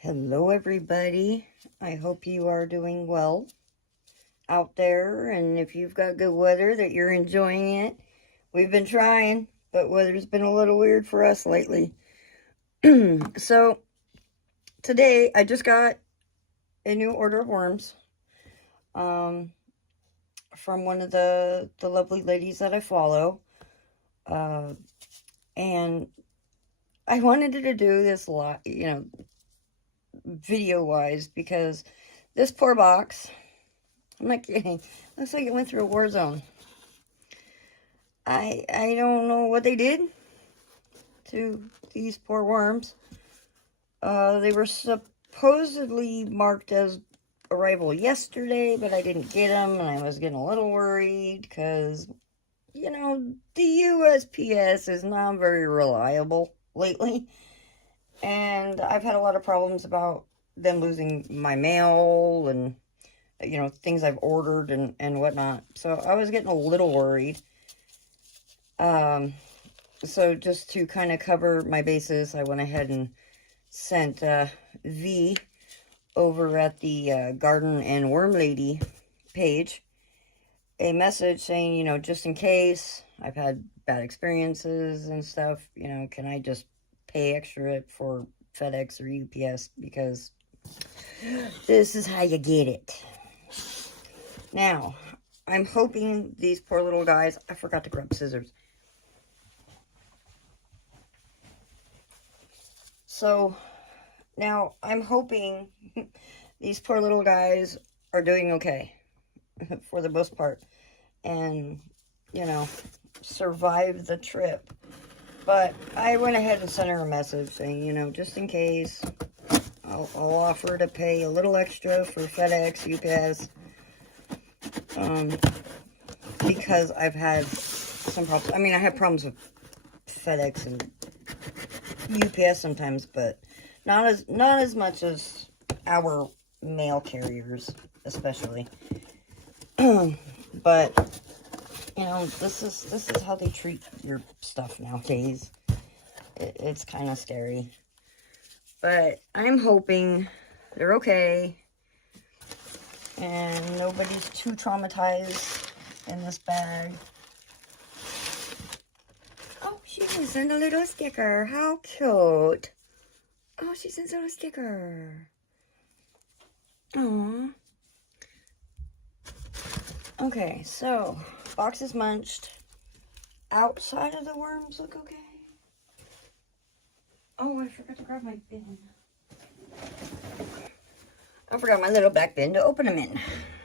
Hello everybody, I hope you are doing well out there, and if you've got good weather that you're enjoying it. We've been trying, but weather's been a little weird for us lately. So today I just got a new order of worms from one of the lovely ladies that I follow, and I wanted to do this lot, video wise, because this poor box, I'm not kidding, looks like it went through a war zone. I don't know what they did to these poor worms. They were supposedly marked as arrival yesterday, but I didn't get them, and I was getting a little worried because, the USPS is not very reliable lately. And I've had a lot of problems about them losing my mail and, things I've ordered and whatnot. So I was getting a little worried. So just to kind of cover my bases, I went ahead and sent V over at the Garden and Worm Lady page a message saying, just in case I've had bad experiences and stuff, can I just pay extra for FedEx or UPS, because this is how you get it. Now, I'm hoping these poor little guys, I forgot to grab scissors. So, now I'm hoping these poor little guys are doing okay for the most part, and, survive the trip. But I went ahead and sent her a message saying, just in case, I'll offer to pay a little extra for FedEx, UPS, because I've had some problems. I mean, I have problems with FedEx and UPS sometimes, but not as much as our mail carriers, especially. But this is how they treat your stuff nowadays. It's kind of scary. But I'm hoping they're okay and nobody's too traumatized in this bag. Oh, she even sent a little sticker. How cute. Oh, she sent a little sticker. Aww. Okay, so box is munched. Outside of the worms look okay. Oh, I forgot to grab my bin. I forgot my little back bin to open them in.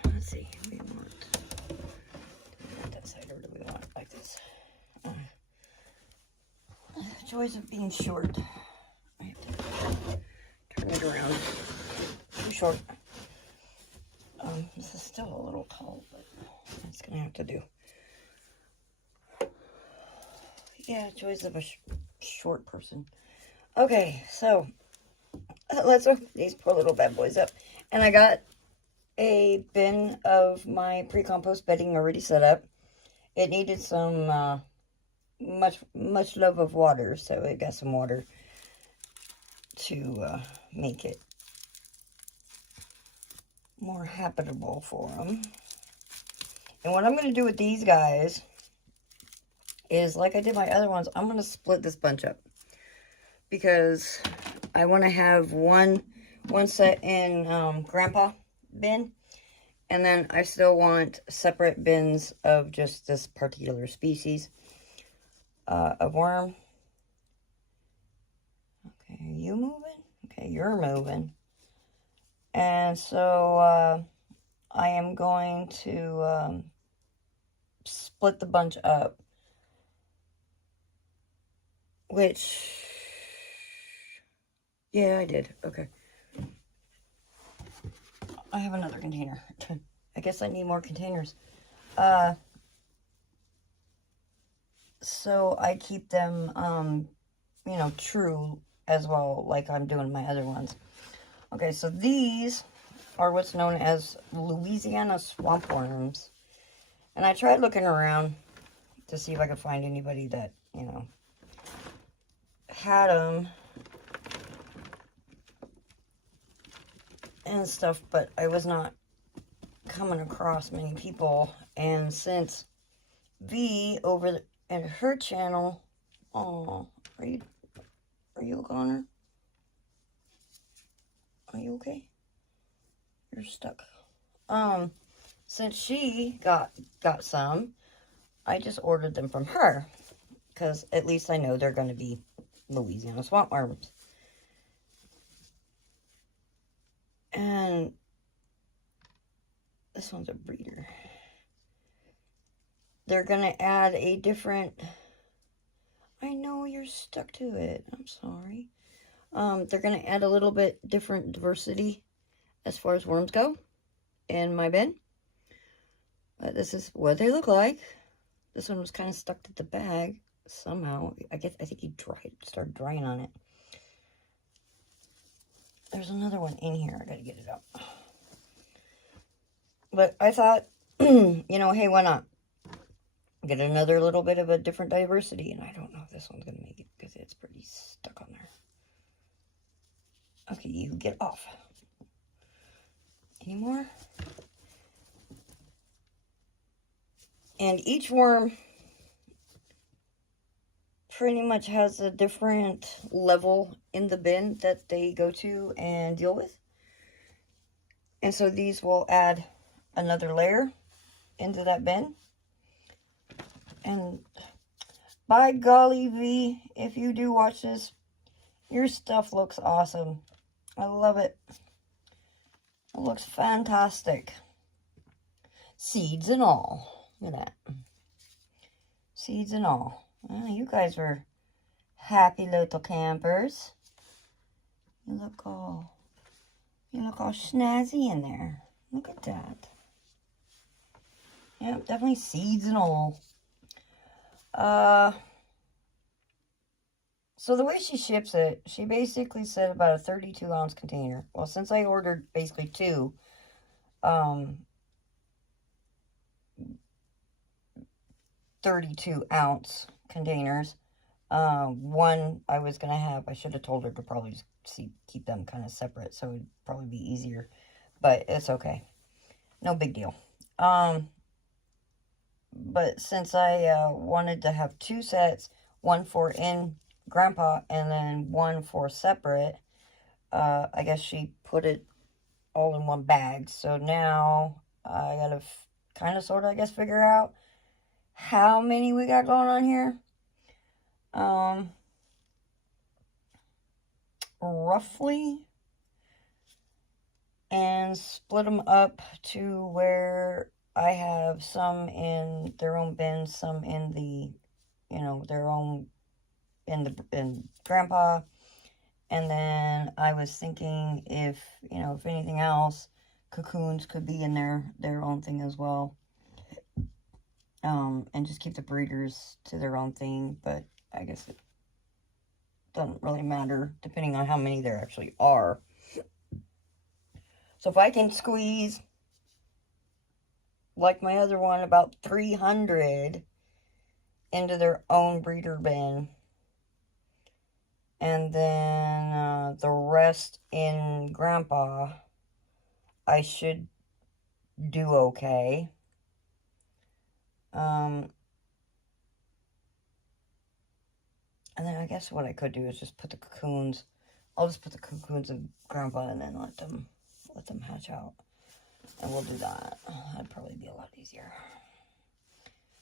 Let's see. We want that side, or do we want it like this? Joys of being short. I have to turn it around. Too short. This is still a little tall, but it's gonna have to do. Yeah, joys of a short person. Okay, so let's open these poor little bad boys up. And I got a bin of my pre-compost bedding already set up. It needed some much love of water, so it got some water to make it more habitable for them. And what I'm going to do with these guys is, like I did my other ones, I'm going to split this bunch up, because I want to have one set in Grandpa bin, and then I still want separate bins of just this particular species of worm. Okay, are you moving? Okay, you're moving. And so I am going to split the bunch up, which, yeah, I did. Okay. I have another container. I guess I need more containers. So I keep them, true as well, like I'm doing my other ones. Okay, so these are what's known as Louisiana swamp worms. And I tried looking around to see if I could find anybody that, had them. and stuff, but I was not coming across many people. And since V over at her channel, oh, are you a goner? Are you okay? You're stuck. Since she got some, I just ordered them from her, because at least I know they're going to be Louisiana swamp worms. And this one's a breeder. They're going to add a different... I know you're stuck to it. I'm sorry. They're going to add a little bit different diversity as far as worms go in my bin. But this is what they look like. This one was kind of stuck to the bag somehow. I think he started drying on it. There's another one in here. I gotta get it up. But I thought, you know, hey, why not? Get another little bit of a different diversity. And I don't know if this one's gonna make it because it's pretty stuck on there. Okay, you get off. Any more? And each worm pretty much has a different level in the bin that they go to and deal with. And so these will add another layer into that bin. And by golly, V, if you do watch this, your stuff looks awesome. I love it. It looks fantastic. Seeds and all. Look at that. Seeds and all. Oh, you guys are happy little campers. You look all snazzy in there. Look at that. Yep, definitely seeds and all. So the way she ships it, she basically said about a 32-ounce container. Well, since I ordered basically two, 32-ounce containers. One I was going to have, I should have told her to probably just keep them kind of separate, so it would probably be easier. But it's okay. No big deal. But since I wanted to have two sets, one for in Grandpa and then one for separate, I guess she put it all in one bag. So now I gotta kind of sort of, I guess, figure out how many we got going on here. Roughly, and split them up to where I have some in their own bins, some in the, you know, their own in Grandpa. And then I was thinking if, you know, if anything else, cocoons could be in their own thing as well. And just keep the breeders to their own thing, but I guess it doesn't really matter depending on how many there actually are. So if I can squeeze, like my other one, about 300 into their own breeder bin, and then the rest in Grandpa, I should do okay. And then I guess what I could do is just put the cocoons. I'll just put the cocoons in Grandpa and then let them hatch out. And we'll do that. That'd probably be a lot easier.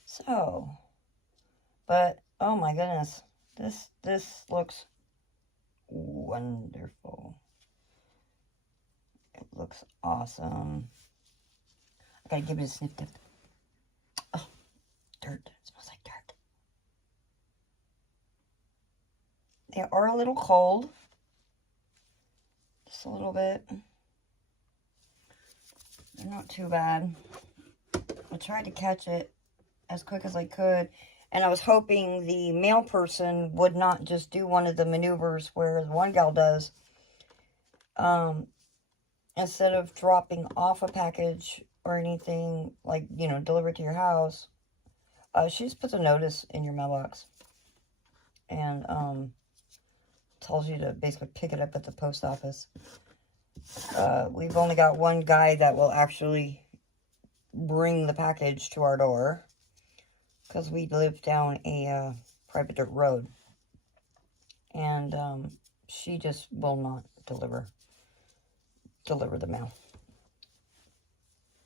So, but oh my goodness, this looks wonderful. It looks awesome. I gotta give it a sniff test. Oh, dirt. It smells like dirt. They are a little cold. Just a little bit. They're not too bad. I tried to catch it as quick as I could. And I was hoping the mail person would not just do one of the maneuvers where the one gal does. Instead of dropping off a package or anything, like, you know, deliver it to your house, she just puts a notice in your mailbox. And tells you to basically pick it up at the post office. We've only got one guy that will actually bring the package to our door, because we live down a private dirt road, and she just will not deliver the mail.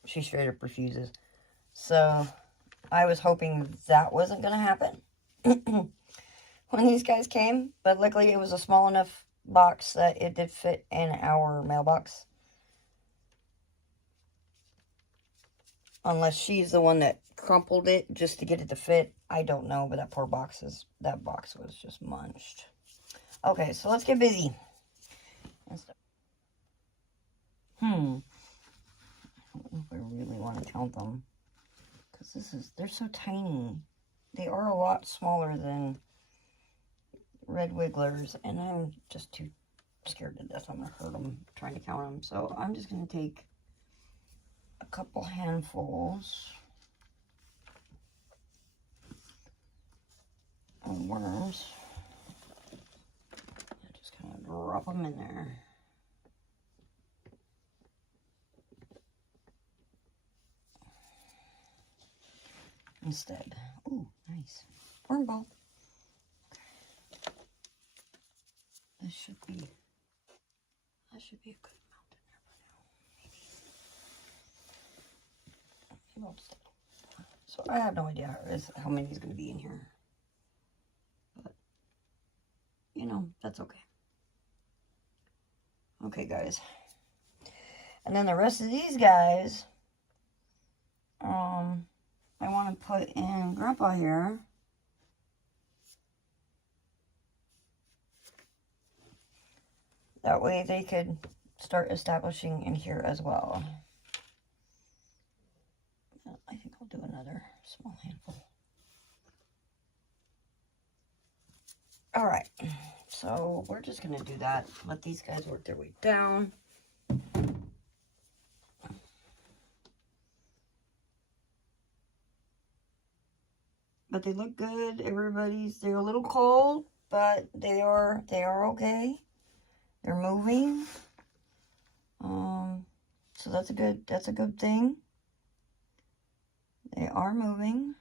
She straight up refuses. So I was hoping that wasn't going to happen when these guys came, but luckily it was a small enough box that it did fit in our mailbox. Unless she's the one that crumpled it just to get it to fit. I don't know, but that box was just munched. Okay, so let's get busy. I don't know if I really want to count them, because they're so tiny. They are a lot smaller than red wigglers, and I'm just too scared to death I'm going to hurt them trying to count them. So I'm just going to take a couple handfuls of worms and just kind of drop them in there. Instead. Ooh, nice. Worm ball. Okay. This should be a good amount in there by now. Maybe I'll just, so I have no idea how many is going to be in here. But, you know, that's okay. Okay, guys. And then the rest of these guys, I want to put in Grandpa here. That way they could start establishing in here as well. I think I'll do another small handful. All right, so we're just going to do that. Let these guys work their way down. But they look good. They're a little cold, but they are okay. They're moving. So that's a good thing. They are moving.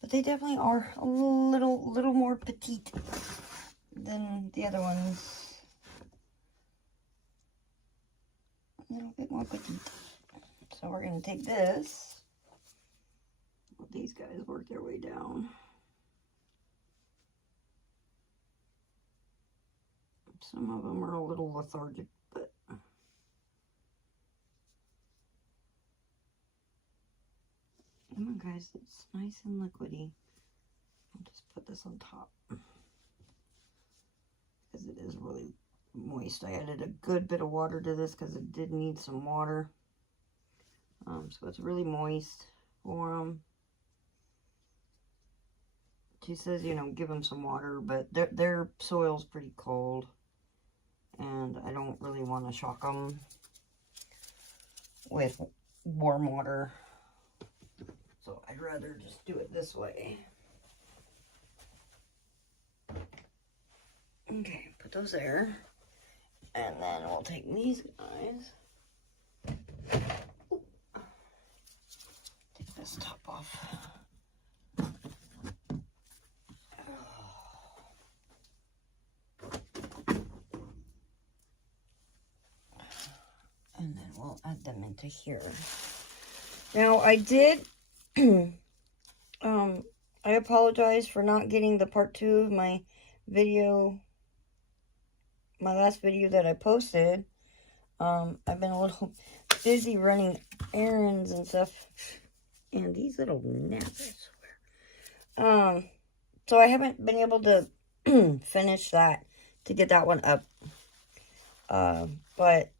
But they definitely are a little more petite than the other ones. A little bit more petite. So we're going to take this. Let these guys work their way down. Some of them are a little lethargic, but come on, guys, it's nice and liquidy. I'll just put this on top because it is really moist. I added a good bit of water to this because it did need some water. So it's really moist for them. She says, you know, give them some water, but their soil's pretty cold, and I don't really want to shock them with warm water. So I'd rather just do it this way. Okay, put those there. And then we'll take these guys. Ooh. Take this top off. And then we'll add them into here. Now I did I apologize for not getting the part 2 of my video, my last video that I posted. I've been a little busy running errands and stuff. And these little gnats, I swear. So I haven't been able to finish that, to get that one up. But,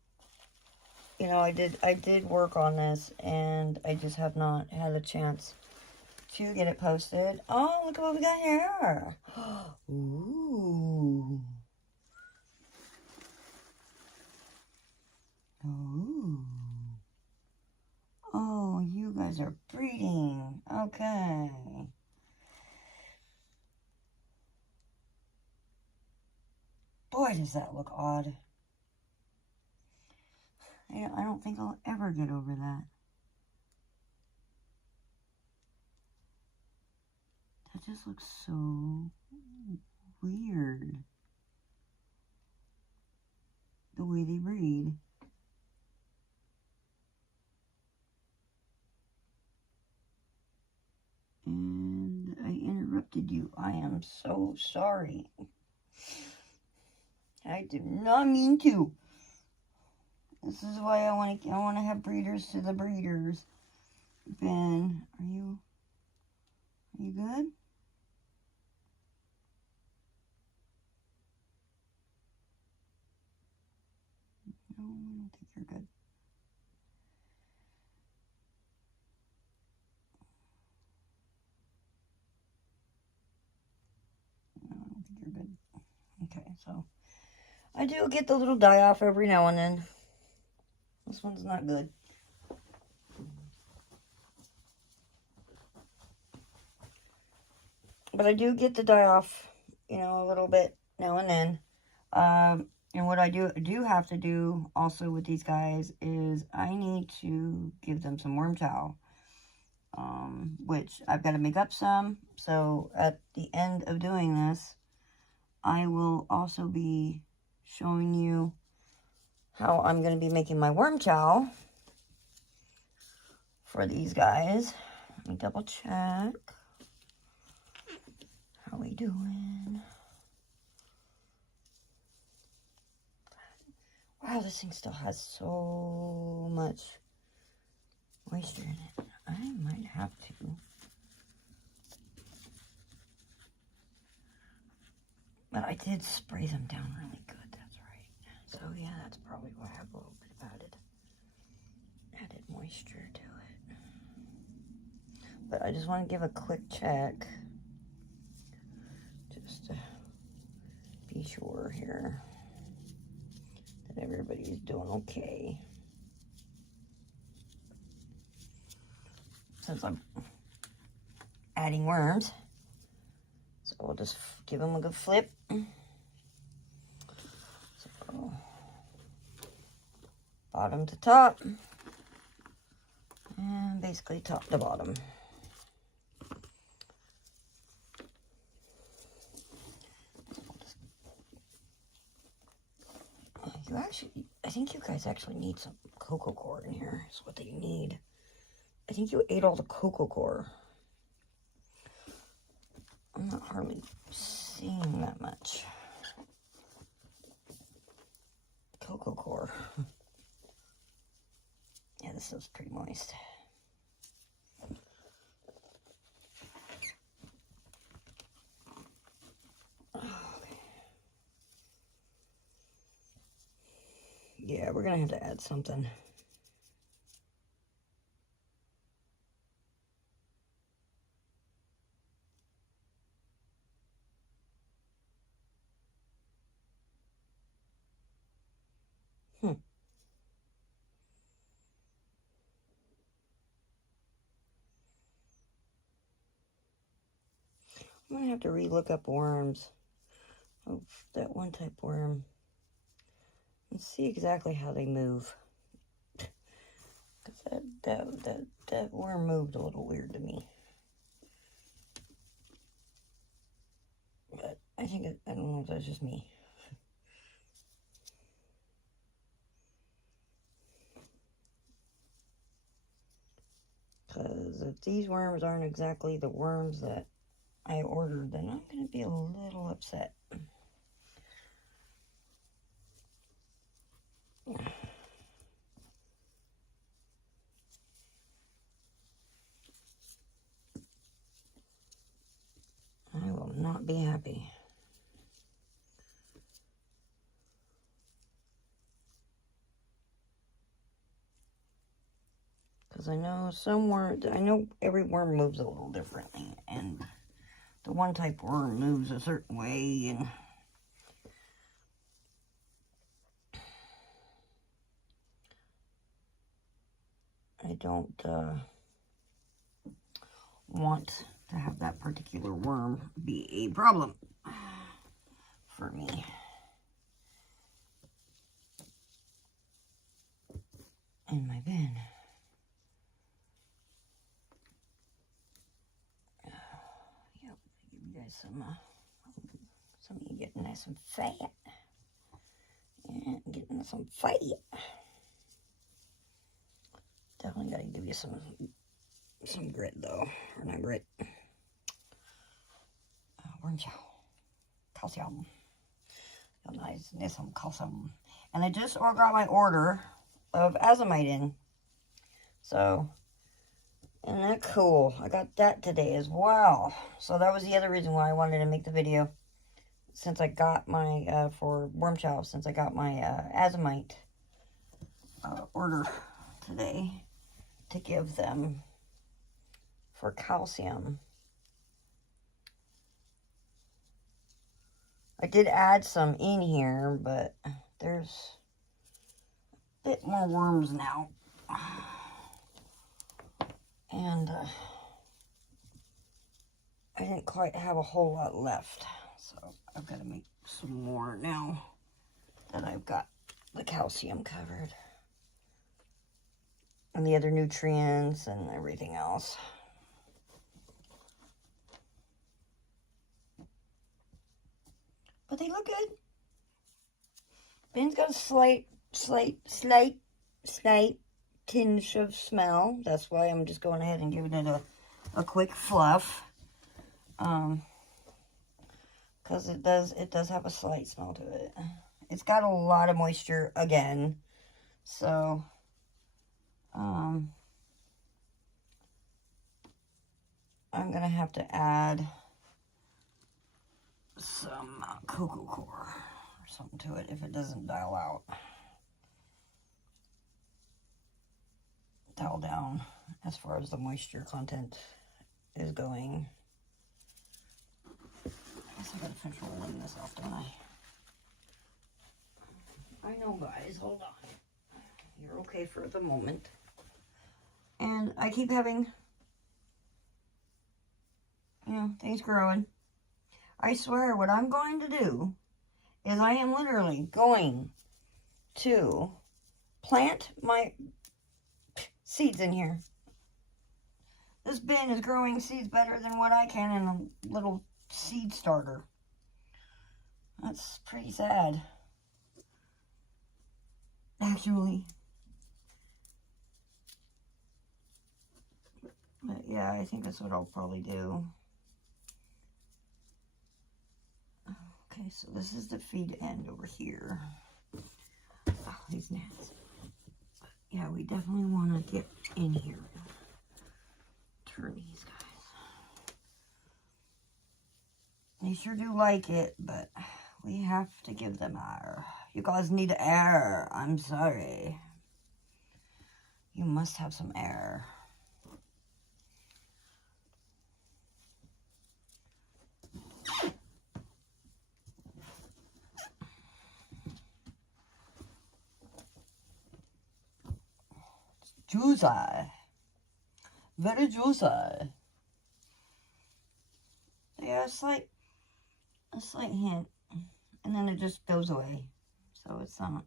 you know, I did work on this, and I just have not had a chance to get it posted. Oh, look at what we got here. Ooh. Ooh. Oh, you guys are breeding. Okay. Boy, does that look odd. I don't think I'll ever get over that. That just looks so weird. The way they breed. And I interrupted you. I am so sorry. I did not mean to. This is why I want to have breeders to the breeders. Ben, are you good? No, I don't think you're good. No, I don't think you're good. Okay, so I do get the little die off every now and then. This one's not good. But I do get the die off, you know, a little bit now and then. And what I do have to do also with these guys is I need to give them some worm chow. Which I've got to make up some. So at the end of doing this, I will also be showing you how I'm going to be making my worm chow for these guys. Let me double check. How we doing? Wow, this thing still has so much moisture in it. I might have to. But I did spray them down really good, that's right. So yeah, that's probably why I have a little bit of added moisture to it. But I just want to give a quick check. Just to be sure here that everybody's doing okay. Since I'm adding worms. So we'll just give them a good flip. So, bottom to top. And basically top to bottom. I think you guys actually need some cocoa core in here. Is what they need. I think you ate all the cocoa core. I'm not hardly seeing that much cocoa core. Yeah, this is pretty moist. Yeah, we're gonna have to add something. I'm gonna have to re-look up worms. Oh, that one type worm. And see exactly how they move. Because that worm moved a little weird to me. But I think I don't know if that's just me. Because if these worms aren't exactly the worms that I ordered, then I'm going to be a little upset. I will not be happy. Because I know every worm moves a little differently, and the one type worm moves a certain way, and I don't want to have that particular worm be a problem for me. in my bin. Yep, give you guys some of you getting nice and fat. Yeah, getting some fat. Definitely gotta give you some grit though, or not grit. Worm chow, calcium. Nice, need some calcium. And I just got my order of azomite in. So, isn't that cool? I got that today as well. So that was the other reason why I wanted to make the video. Since I got my, for worm chow, since I got my azomite order today to give them for calcium. I did add some in here, but there's a bit more worms now. And I didn't quite have a whole lot left. So I've got to make some more now that I've got the calcium covered. And the other nutrients and everything else. But they look good. Bin's got a slight tinge of smell. That's why I'm just going ahead and giving it a quick fluff. Because it does have a slight smell to it. It's got a lot of moisture again. So, I'm going to have to add some cocoa core or something to it if it doesn't dial down as far as the moisture content is going. I guess I gotta finish rolling this off, don't I know, guys, hold on. You're okay for the moment. And I keep having, things growing. I swear what I'm going to do is I am literally going to plant my seeds in here. This bin is growing seeds better than what I can in a little seed starter. That's pretty sad, actually. But yeah, I think that's what I'll probably do. Okay, so this is the feed end over here. Oh, these gnats. But yeah, we definitely want to get in here. Turn these guys. They sure do like it, but we have to give them air. You guys need air. I'm sorry. You must have some air. Juicy. Very juicy. Yeah, a slight hint. And then it just goes away. So it's not,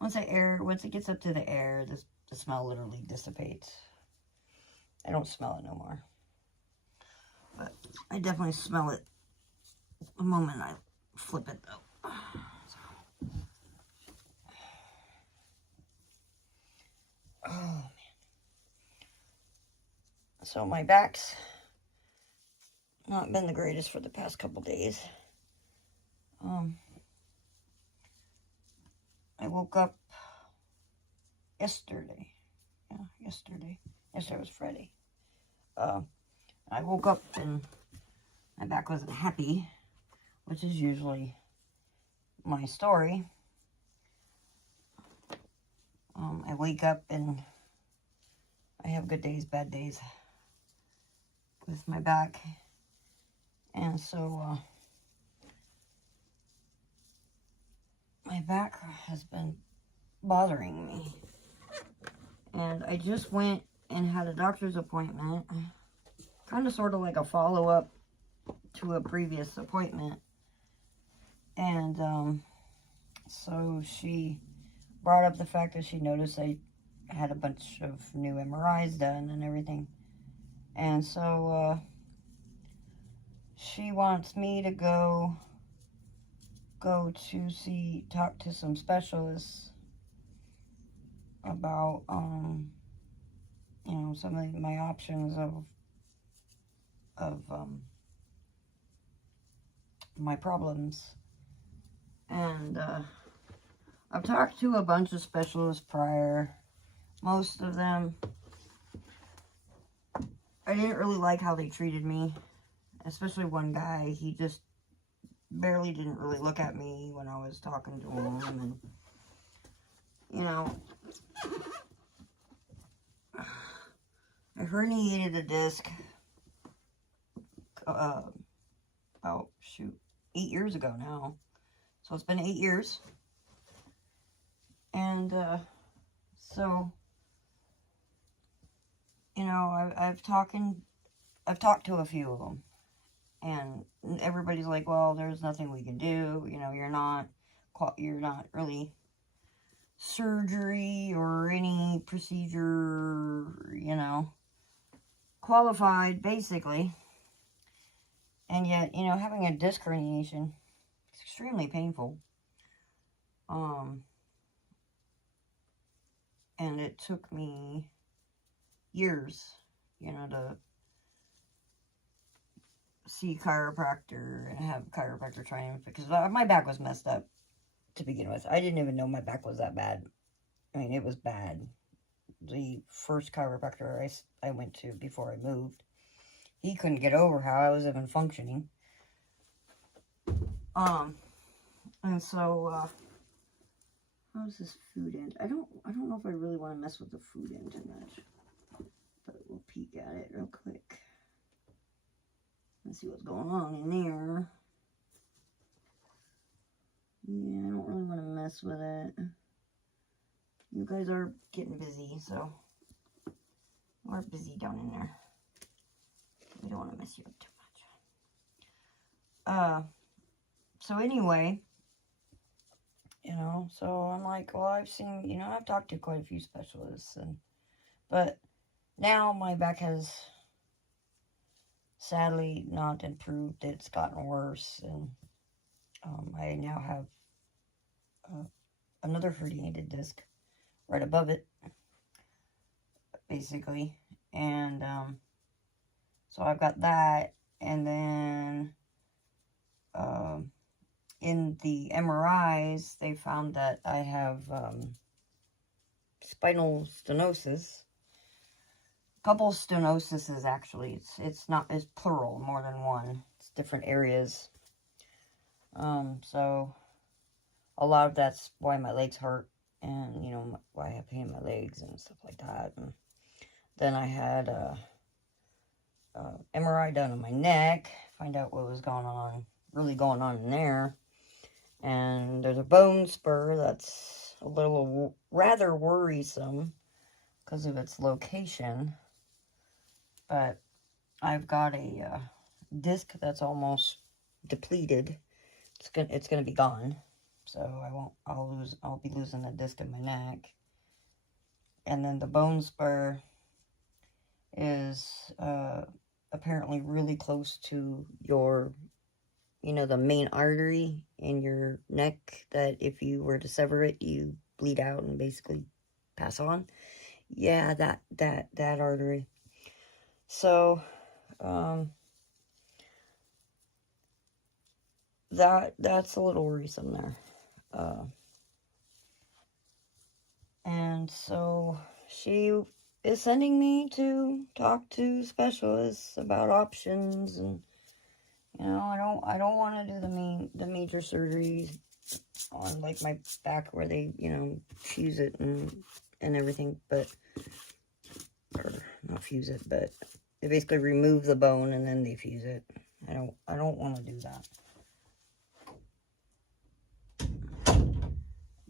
once it gets up to the air, the smell literally dissipates. I don't smell it no more. But I definitely smell it the moment I flip it though. Oh, man. So my back's not been the greatest for the past couple days. I woke up yesterday. Yeah, yesterday. Yesterday was Friday. I woke up and my back wasn't happy, which is usually my story. I wake up and I have good days, bad days with my back. And so, my back has been bothering me. And I just went and had a doctor's appointment. Kind of sort of like a follow-up to a previous appointment. And, so she brought up the fact that she noticed I had a bunch of new MRIs done and everything. And so, she wants me to go to talk to some specialists about, you know, some of my options of my problems. And, I've talked to a bunch of specialists prior. Most of them, I didn't really like how they treated me. Especially one guy, he just barely didn't really look at me when I was talking to him. And, you know, I herniated a disc about, 8 years ago now. So it's been 8 years. And, so, you know, I've talked to a few of them. And everybody's like, well, there's nothing we can do. You know, you're not really surgery or any procedure, you know, qualified, basically. And yet, you know, having a disc herniation is extremely painful. And it took me years, you know, to see a chiropractor and have a chiropractor try and, because my back was messed up to begin with. I didn't even know my back was that bad. I mean, it was bad. The first chiropractor I went to before I moved, he couldn't get over how I was even functioning. And so, how's this food end? I don't know if I really want to mess with the food end too much, but we'll peek at it real quick. Let's see what's going on in there. Yeah, I don't really want to mess with it. You guys are getting busy, so we're busy down in there. We don't want to mess you up too much. So anyway, you know, so I'm like, well, I've talked to quite a few specialists, but now my back has sadly not improved. It's gotten worse, and I now have another herniated disc right above it, basically. And so I've got that, and then in the MRIs, they found that I have spinal stenosis. A couple stenoses, actually. It's plural, more than one. It's different areas. So a lot of that's why my legs hurt, and, you know, why I have pain in my legs and stuff like that. And then I had a MRI done on my neck, find out what was really going on in there. And there's a bone spur that's a little rather worrisome because of its location. But I've got a disc that's almost depleted. It's gonna be gone. So I'll be losing a disc in my neck. And then the bone spur is apparently really close to your, you know, the main artery in your neck, that if you were to sever it, you bleed out and basically pass on. Yeah, that artery. So, that's a little worrisome there. And so she is sending me to talk to specialists about options, and, you know, I don't want to do the major surgeries on, like, my back where they, you know, fuse it and everything, or not fuse it, but they basically remove the bone and then they fuse it. I don't want to do that.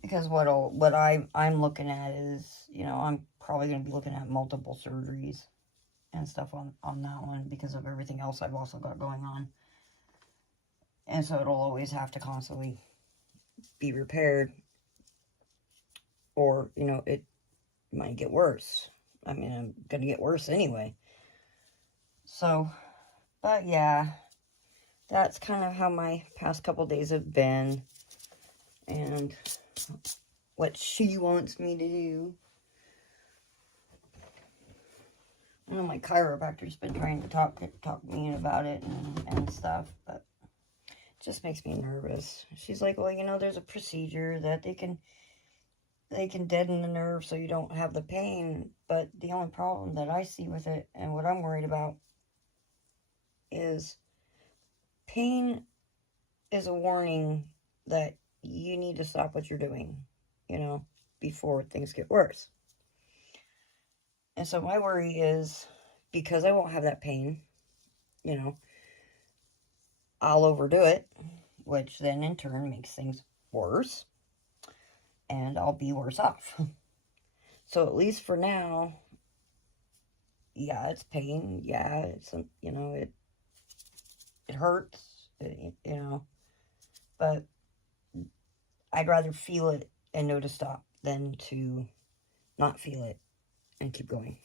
Because what I'm looking at is, you know, I'm probably going to be looking at multiple surgeries and stuff on that one because of everything else I've also got going on. And so it'll always have to constantly be repaired, or, you know, might get worse. I mean, I'm going to get worse anyway. So, but yeah, that's kind of how my past couple days have been. And what she wants me to do. I know my chiropractor's been trying to talk me about it and stuff, but it just makes me nervous. She's like, well, you know, there's a procedure that they can deaden the nerve so you don't have the pain, but the only problem that I see with it and what I'm worried about is pain is a warning that you need to stop what you're doing, you know, before things get worse. And so my worry is, because I won't have that pain, you know, I'll overdo it, which then in turn makes things worse, and I'll be worse off. So at least for now, yeah, it's pain. Yeah, it's, you know, it hurts, you know, but I'd rather feel it and know to stop than to not feel it and keep going.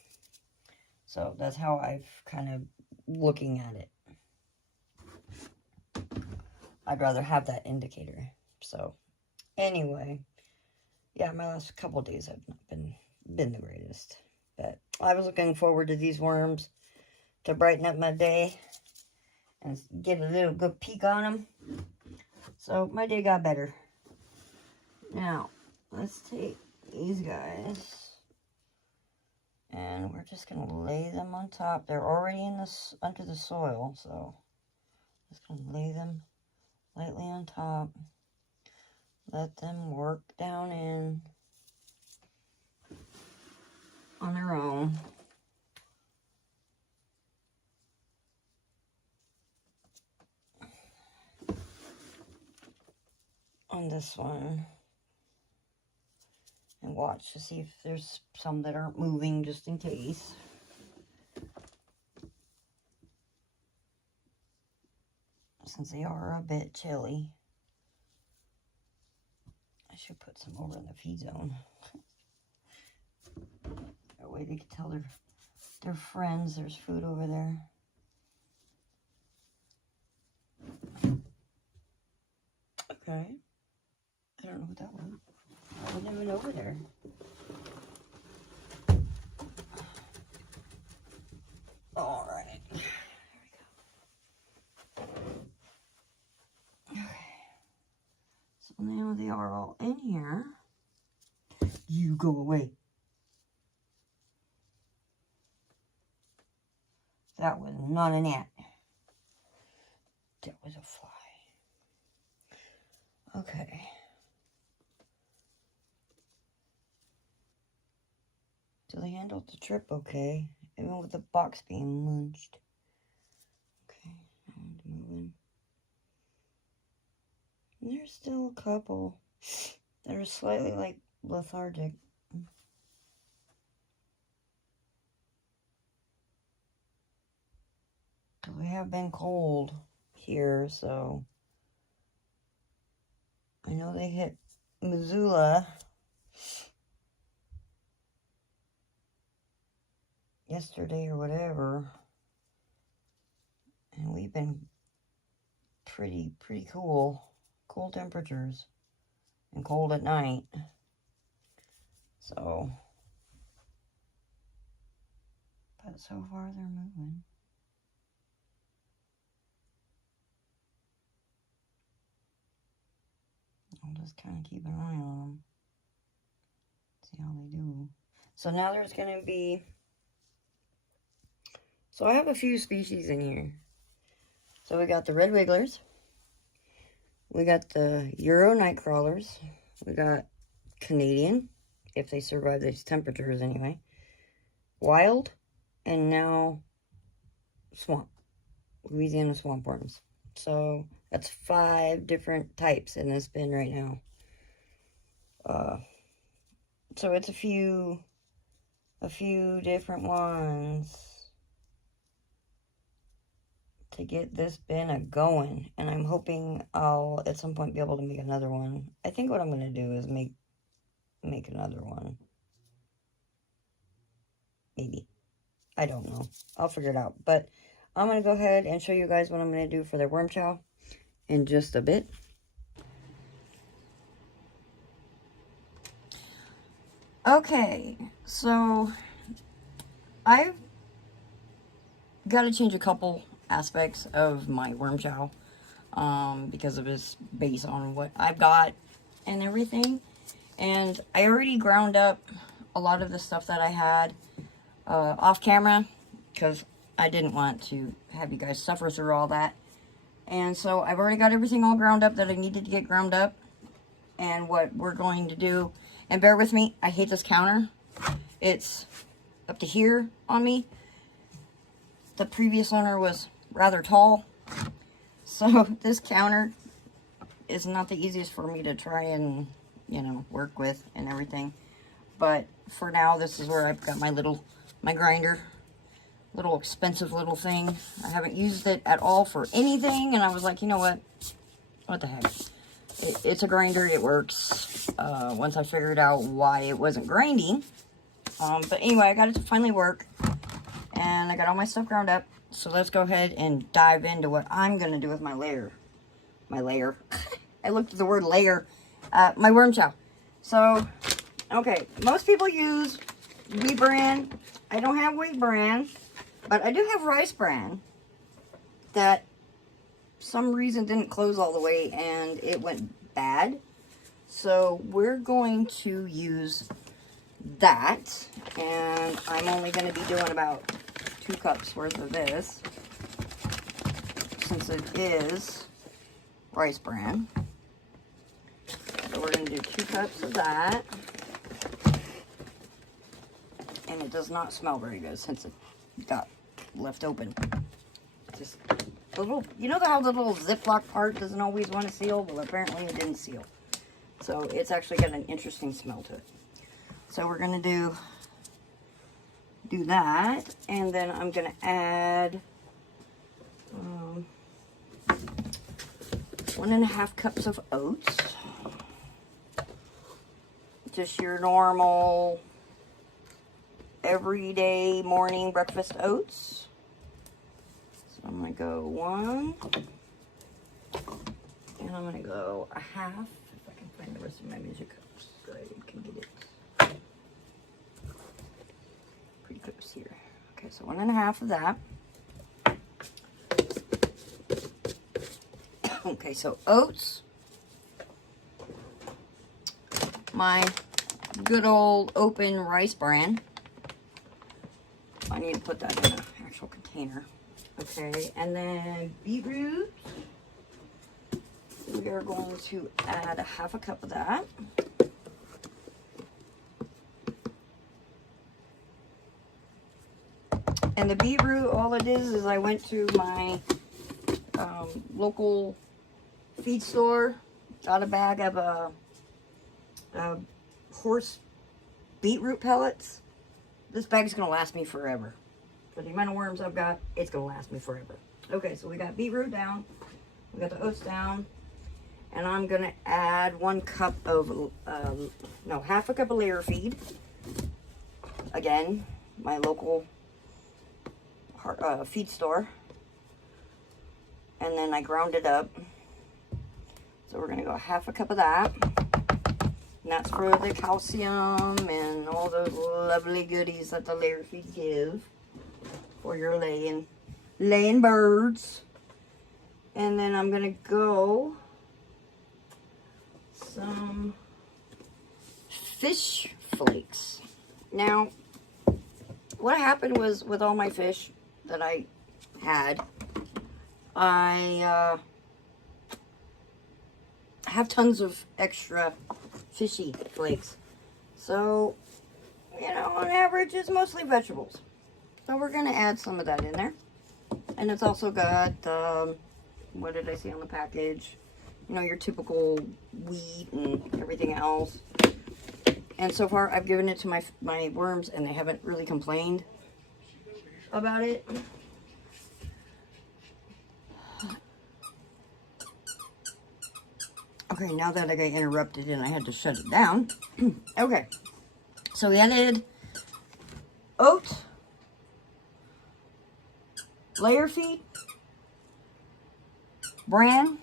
So that's how I've kind of looking at it. I'd rather have that indicator. So anyway, yeah, my last couple of days have not been the greatest. But I was looking forward to these worms to brighten up my day and get a little good peek on them. So my day got better. Now, let's take these guys. And we're just going to lay them on top. They're already in this under the soil, so just going to lay them lightly on top. Let them work down in on their own. On this one. And watch to see if there's some that aren't moving, just in case. Since they are a bit chilly. I should put some over in the feed zone. That way they can tell their friends there's food over there. Okay. I don't know what that was. I wasn't even over there. All right. There we go. Okay. So now they are all in here. You go away. That was not an ant. That was a fly. Okay. So they handled the trip okay, even with the box being munched. Okay, that one's moving. And there's still a couple that are slightly like lethargic. Because we have been cold here, so I know they hit Missoula yesterday or whatever, and we've been pretty cool temperatures and cold at night. So, but so far they're moving. I'll just kind of keep an eye on them, see how they do. So now there's going to be, so I have a few species in here. So we got the red wigglers, we got the Euro night crawlers, we got Canadian, if they survive these temperatures anyway, wild, and now swamp, Louisiana swamp worms. So that's 5 different types in this bin right now. So it's a few different ones to get this bin a-going, and I'm hoping I'll at some point be able to make another one. I think what I'm going to do is make another one. maybe. I don't know. I'll figure it out. But I'm going to go ahead and show you guys what I'm going to do for their worm chow in just a bit. Okay, so I've got to change a couple aspects of my worm chow because of its based on what I've got and everything. And I already ground up a lot of the stuff that I had off camera because I didn't want to have you guys suffer through all that. And so I've already got everything all ground up that I needed to get ground up. And what we're going to do, and bear with me, I hate this counter. It's up to here on me. The previous owner was rather tall, so this counter is not the easiest for me to try and, you know, work with and everything. But for now, this is where I've got my grinder. Little expensive little thing. I haven't used it at all for anything, and I was like, you know what the heck. It's a grinder, it works. Once I figured out why it wasn't grinding. But anyway, I got it to finally work. And I got all my stuff ground up. So let's go ahead and dive into what I'm going to do with my layer. My layer. I looked at the word layer. My worm chow. So, okay. Most people use wheat bran. I don't have wheat bran. But I do have rice bran. That some reason didn't close all the way and it went bad. So we're going to use that, and I'm only going to be doing about 2 cups worth of this since it is rice bran. So we're going to do 2 cups of that, and it does not smell very good since it got left open. Just the little, you know how the little Ziploc part doesn't always want to seal? Well, apparently it didn't seal. So it's actually got an interesting smell to it. So we're going to do that. And then I'm going to add 1.5 cups of oats. Just your normal everyday morning breakfast oats. I'm going to go 1, and I'm going to go 1/2, if I can find the rest of my music cups, so I can get it pretty close here. Okay, so 1.5 of that. Okay, so oats, my good old open rice bran. I need to put that in an actual container. Okay, and then beetroot. We are going to add 1/2 cup of that. And the beetroot, all it is I went to my local feed store, got a bag of horse beetroot pellets. This bag's going to last me forever. For the amount of worms I've got, it's going to last me forever. Okay, so we got beetroot down. We got the oats down. And I'm going to add 1 cup of, 1/2 cup of layer feed. Again, my local feed store. And then I ground it up. So we're going to go 1/2 cup of that. And that's for the calcium and all those lovely goodies that the layer feed give for your laying birds. And then I'm going to go some fish flakes. Now, what happened was with all my fish that I had, I have tons of extra fishy flakes. So, you know, on average, it's mostly vegetables. So we're going to add some of that in there. And it's also got, what did I see on the package? You know, your typical wheat and everything else. And so far, I've given it to my worms, and they haven't really complained about it. Okay, now that I got interrupted and I had to shut it down. Okay, so we added oat, Slayer feed, bran,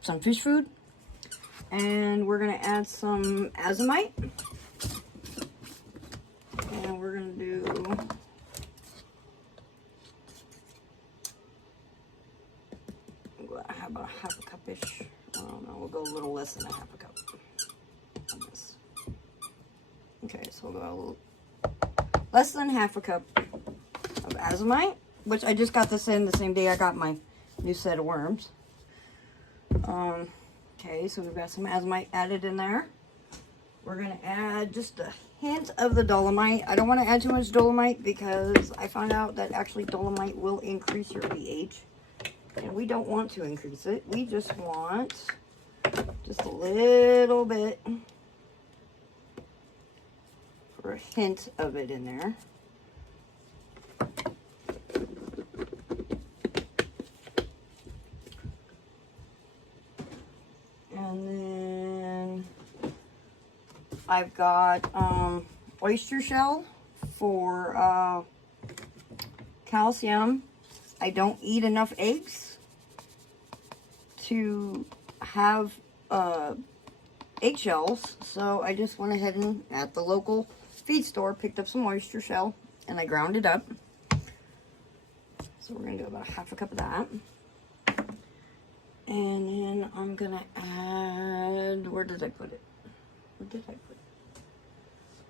some fish food, and we're going to add some azomite. And we're going to do how about half a cup-ish? I don't know, we'll go a little less than a half a cup on this. Okay, so we'll go a little less than half a cup of azomite, which I just got this in the same day I got my new set of worms. Okay, so we've got some azomite added in there. We're going to add just a hint of the dolomite. I don't want to add too much dolomite because I found out that actually dolomite will increase your pH. And we don't want to increase it. We just want just a little bit for a hint of it in there. And then I've got oyster shell for calcium. I don't eat enough eggs to have eggshells, so I just went ahead and at the local feed store picked up some oyster shell and I ground it up. So we're gonna do about half a cup of that. And then I'm gonna add, where did I put it? Where did I put it?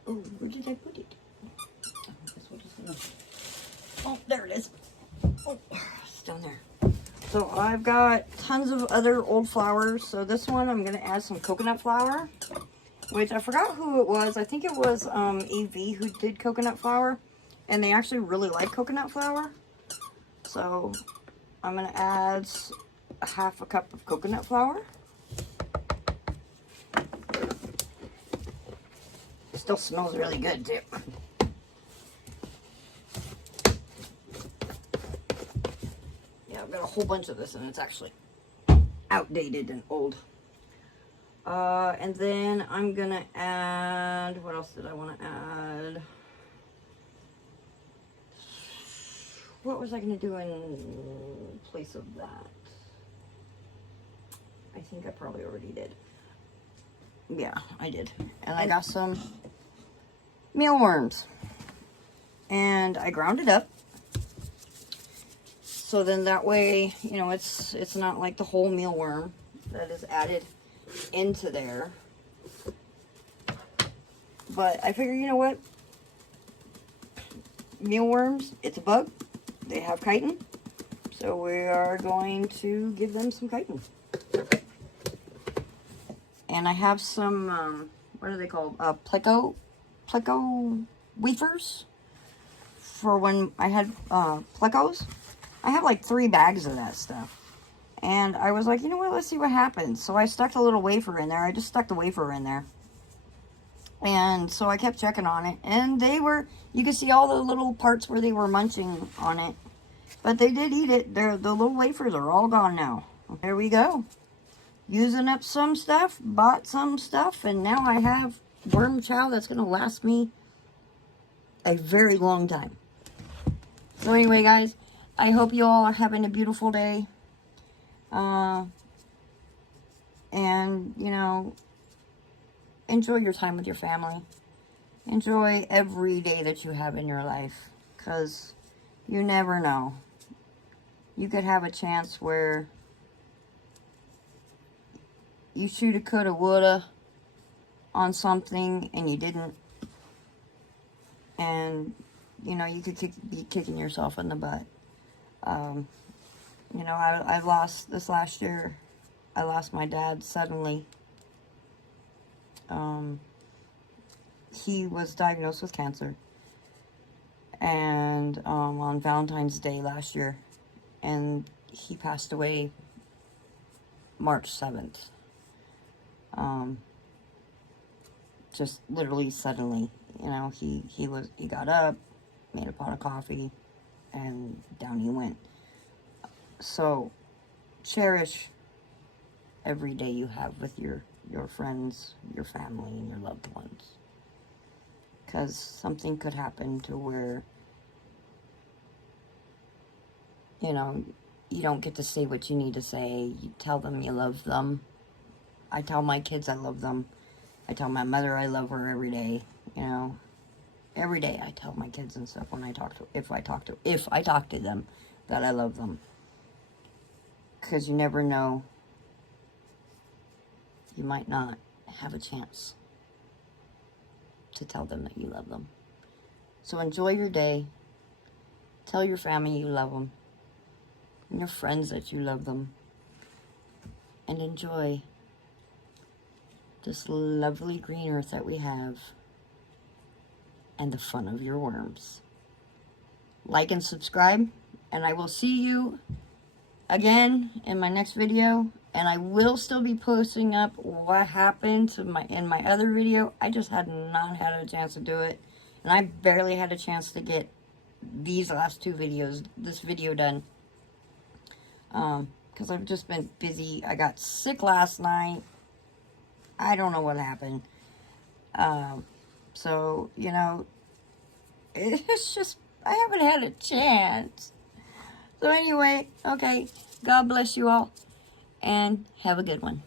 Oh, where did I put it? Oh, there it is. Oh, it's down there. So I've got tons of other old flours. So this one I'm going to add some coconut flour, which I forgot who it was. I think it was AV who did coconut flour, and they actually really like coconut flour. So I'm going to add a half a cup of coconut flour. Still smells really good too. I've got a whole bunch of this and it's actually outdated and old. And then I'm gonna add, what else did I want to add? What was I gonna do in place of that? I think I probably already did. Yeah, I did. And I got some mealworms. And I ground it up. So then that way, you know, it's not like the whole mealworm that is added into there. But I figure, you know what? Mealworms, it's a bug. They have chitin. So we are going to give them some chitin. And I have some, what are they called? Pleco wafers. For when I had plecos. I have like 3 bags of that stuff. And I was like, you know what, let's see what happens. So I stuck a little wafer in there. I just stuck the wafer in there. And so I kept checking on it. And they were, you could see all the little parts where they were munching on it. But they did eat it. The little wafers are all gone now. There we go. Using up some stuff, bought some stuff, and now I have worm chow that's going to last me a very long time. So anyway, guys, I hope you all are having a beautiful day. And, you know, enjoy your time with your family. Enjoy every day that you have in your life. Because you never know. You could have a chance where you shoulda, coulda, woulda on something and you didn't. And, you know, you could be kicking yourself in the butt. You know, I lost, this last year, I lost my dad suddenly. He was diagnosed with cancer. And on Valentine's Day last year. And he passed away March 7th. Just literally suddenly, you know, he got up, made a pot of coffee, and down he went. So, cherish every day you have with your friends, your family, and your loved ones. Because something could happen to where you know, you don't get to say what you need to say. You tell them you love them. I tell my kids I love them. I tell my mother I love her every day, you know. Every day I tell my kids and stuff when I talk to, if I talk to them, that I love them. Because you never know, you might not have a chance to tell them that you love them. So enjoy your day. Tell your family you love them. And your friends that you love them. And enjoy this lovely green earth that we have. And the fun of your worms. Like and subscribe. And I will see you again in my next video. And I will still be posting up what happened to in my other video. I just had not had a chance to do it. And I barely had a chance to get these last two videos, this video done. Because I've just been busy. I got sick last night. I don't know what happened. So, you know, it's just, I haven't had a chance. So anyway, okay, God bless you all. And have a good one.